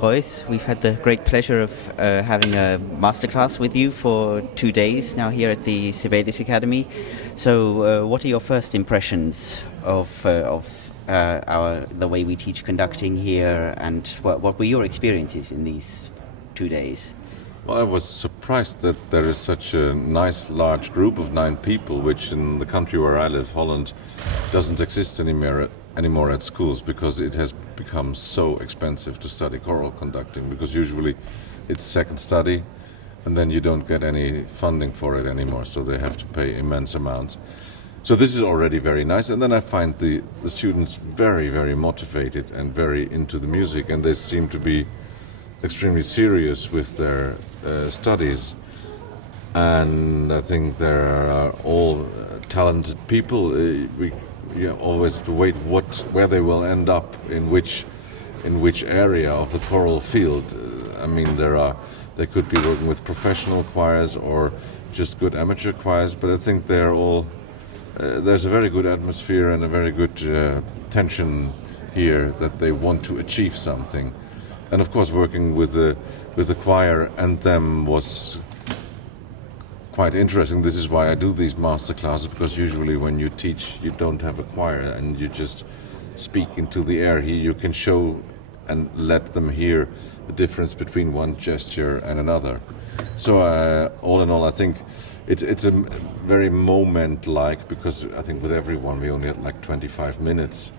Reuss. We've had the great pleasure of having a masterclass with you for 2 days now here at the Sibelius Academy. So what are your first impressions of the way we teach conducting here, and what were your experiences in these 2 days? Well, I was surprised that there is such a nice large group of 9 people, which in the country where I live, Holland, doesn't exist anymore at schools, because it has become so expensive to study choral conducting, because usually it's second study and then you don't get any funding for it anymore, so they have to pay immense amounts. So this is already very nice, and then I find the students very, very motivated and very into the music, and they seem to be extremely serious with their studies, and I think they are all talented people. We always have to wait where they will end up in which area of the choral field. I mean, they could be working with professional choirs or just good amateur choirs, but I think they're all there's a very good atmosphere and a very good tension here that they want to achieve something. And of course, working with the choir and them was quite interesting. This is why I do these master classes, because usually when you teach, you don't have a choir and you just speak into the air. Here you can show and let them hear the difference between one gesture and another. So all in all, I think it's a very moment-like, because I think with everyone we only had like 25 minutes.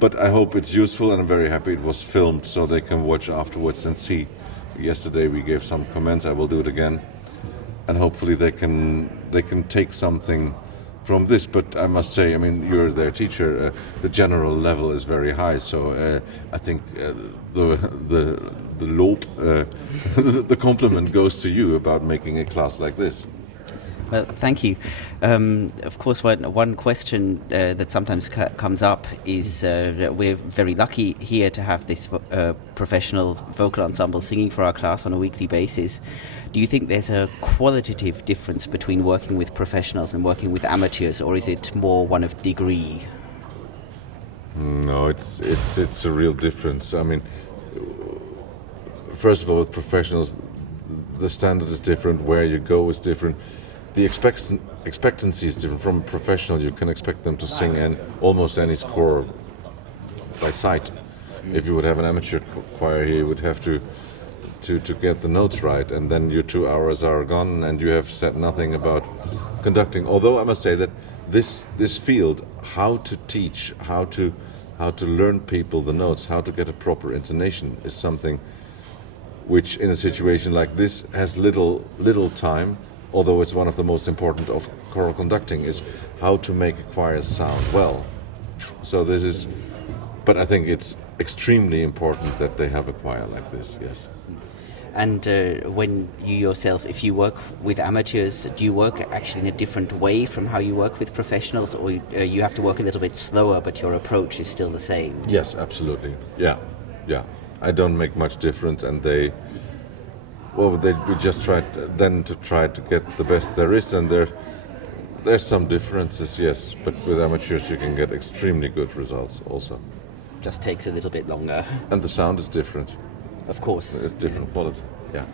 But I hope it's useful, and I'm very happy it was filmed so they can watch afterwards and see. Yesterday we gave some comments, I will do it again, and hopefully they can take something from this. But I must say, I mean, you're their teacher, the general level is very high, so I think the lob, the compliment goes to you about making a class like this. Well, thank you. Of course, one question that sometimes comes up is we're very lucky here to have this professional vocal ensemble singing for our class on a weekly basis. Do you think there's a qualitative difference between working with professionals and working with amateurs, or is it more one of degree? No, it's a real difference. I mean, first of all, with professionals, the standard is different, where you go is different. The expectancy is different. From a professional, you can expect them to sing almost any score by sight. If you would have an amateur choir here, you would have to get the notes right, and then your 2 hours are gone and you have said nothing about conducting. Although I must say that this field, how to teach, how to learn people the notes, how to get a proper intonation, is something which in a situation like this has little time. Although it's one of the most important of choral conducting, is how to make a choir sound well. So but I think it's extremely important that they have a choir like this, yes. And when you yourself, if you work with amateurs, do you work actually in a different way from how you work with professionals, or you have to work a little bit slower, but your approach is still the same? Yes, absolutely. Yeah. I don't make much difference, and we just try to get the best there is, and there's some differences, yes, but with amateurs you can get extremely good results also. Just takes a little bit longer. And the sound is different. Of course. It's different quality, yeah.